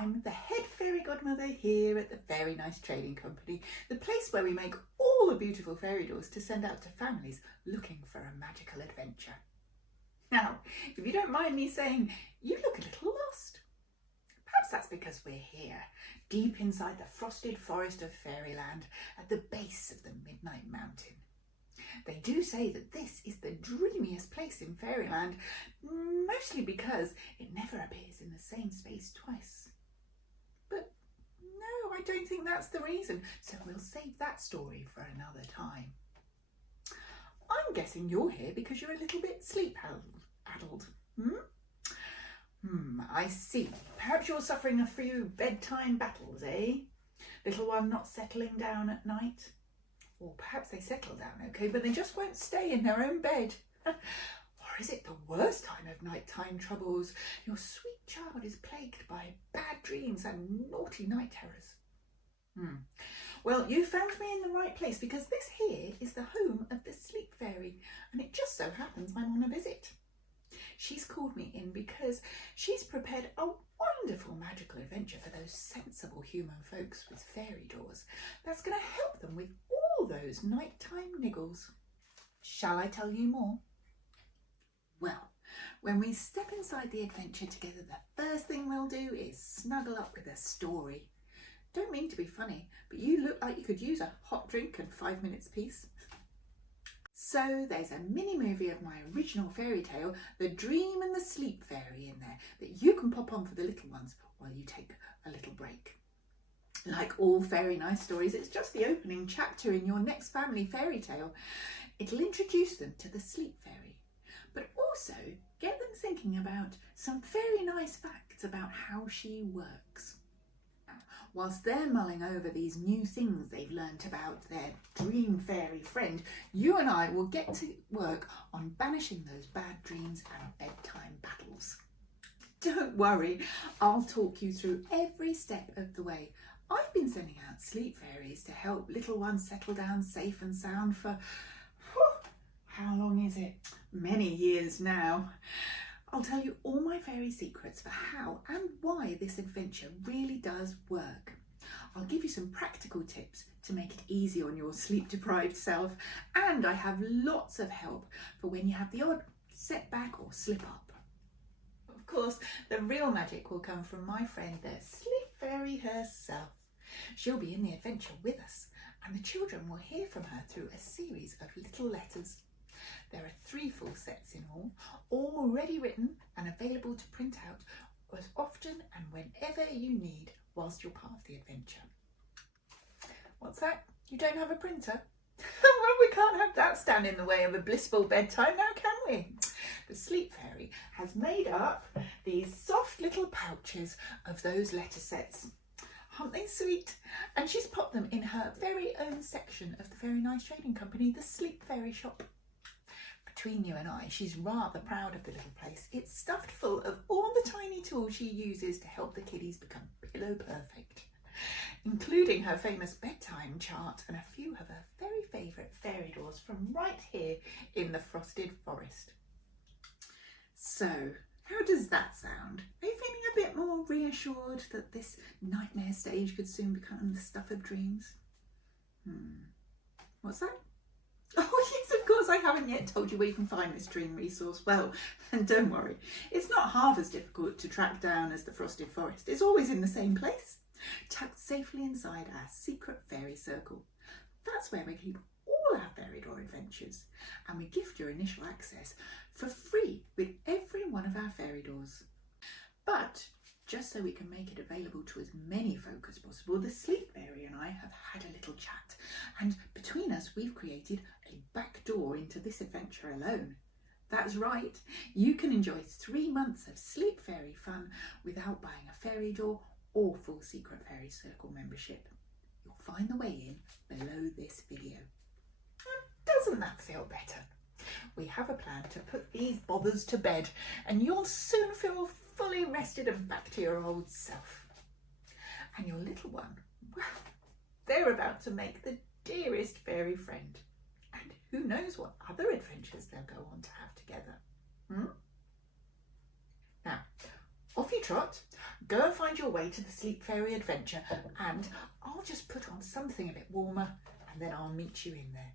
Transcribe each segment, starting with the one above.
I'm the head fairy godmother here at the Very Nice Trading Company, the place where we make all the beautiful fairy doors to send out to families looking for a magical adventure. Now, if you don't mind me saying, you look a little lost. Perhaps that's because we're here, deep inside the frosted forest of fairyland, at the base of the Midnight Mountain. They do say that this is the dreamiest place in fairyland, mostly because it never appears in the same space twice. But no, I don't think that's the reason, so we'll save that story for another time. I'm guessing you're here because you're a little bit sleep-addled. I see. Perhaps you're suffering a few bedtime battles, eh? Little one not settling down at night? Or perhaps they settle down okay, but they just won't stay in their own bed. Or is it the worst time of nighttime troubles? Your sweet child is plagued by bad dreams and naughty night terrors. Well, you found me in the right place, because this here is the home of the sleep fairy, and it just so happens I'm on a visit. She's called me in because she's prepared a wonderful magical adventure for those sensible human folks with fairy doors that's going to help them with all those nighttime niggles. Shall I tell you more? Well, when we step inside the adventure together, the first thing we'll do is snuggle up with a story. Don't mean to be funny, but you look like you could use a hot drink and 5 minutes peace. So there's a mini movie of my original fairy tale, The Dream and the Sleep Fairy, in there that you can pop on for the little ones while you take a little break. Like all Very Nice stories, it's just the opening chapter in your next family fairy tale. It'll introduce them to the sleep fairy, but also get them thinking about some very nice facts about how she works. Whilst they're mulling over these new things they've learnt about their dream fairy friend, you and I will get to work on banishing those bad dreams and bedtime battles. Don't worry, I'll talk you through every step of the way. I've been sending out sleep fairies to help little ones settle down safe and sound for, how long is it? Many years now. I'll tell you all my fairy secrets for how and why this adventure really does work. I'll give you some practical tips to make it easy on your sleep-deprived self, and I have lots of help for when you have the odd setback or slip up. Of course, the real magic will come from my friend, the sleep fairy herself. She'll be in the adventure with us, and the children will hear from her through a series of little letters. There are 3 full sets in all already written and available to print out as often and whenever you need whilst you're part of the adventure. What's that? You don't have a printer? Well, we can't have that stand in the way of a blissful bedtime now, can we? The sleep fairy has made up these soft little pouches of those letter sets. Aren't they sweet? And she's popped them in her very own section of the Very Nice Trading Company, the Sleep Fairy Shop. Between you and I, she's rather proud of the little place. It's stuffed full of all the tiny tools she uses to help the kiddies become pillow perfect, including her famous bedtime chart and a few of her very favourite fairy doors from right here in the frosted forest. So, how does that sound? Are you feeling a bit more reassured that this nightmare stage could soon become the stuff of dreams? What's that? Oh yes, of course, I haven't yet told you where you can find this dream resource. Well, and don't worry, it's not half as difficult to track down as the frosted forest. It's always in the same place, tucked safely inside our secret fairy circle. That's where we keep all our fairy door adventures, and we gift your initial access for free with every one of our fairy doors. But just so we can make it available to as many folk as possible, the sleep fairy and I have had a little chat, and between us we've created a back door into this adventure alone. That's right, you can enjoy 3 months of sleep fairy fun without buying a fairy door or full secret fairy circle membership. You'll find the way in below this video. Doesn't that feel better? We have a plan to put these bothers to bed, and you'll soon feel fully rested and back to your old self. And your little one, well, they're about to make the dearest fairy friend. And who knows what other adventures they'll go on to have together. Now, off you trot. Go and find your way to the Sleep Fairy adventure, and I'll just put on something a bit warmer and then I'll meet you in there.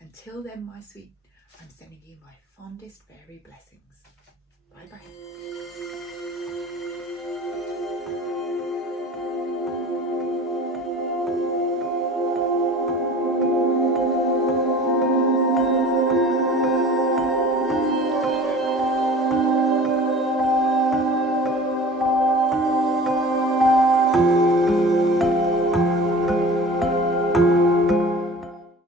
Until then, my sweet, I'm sending you my fondest fairy blessings. Bye bye.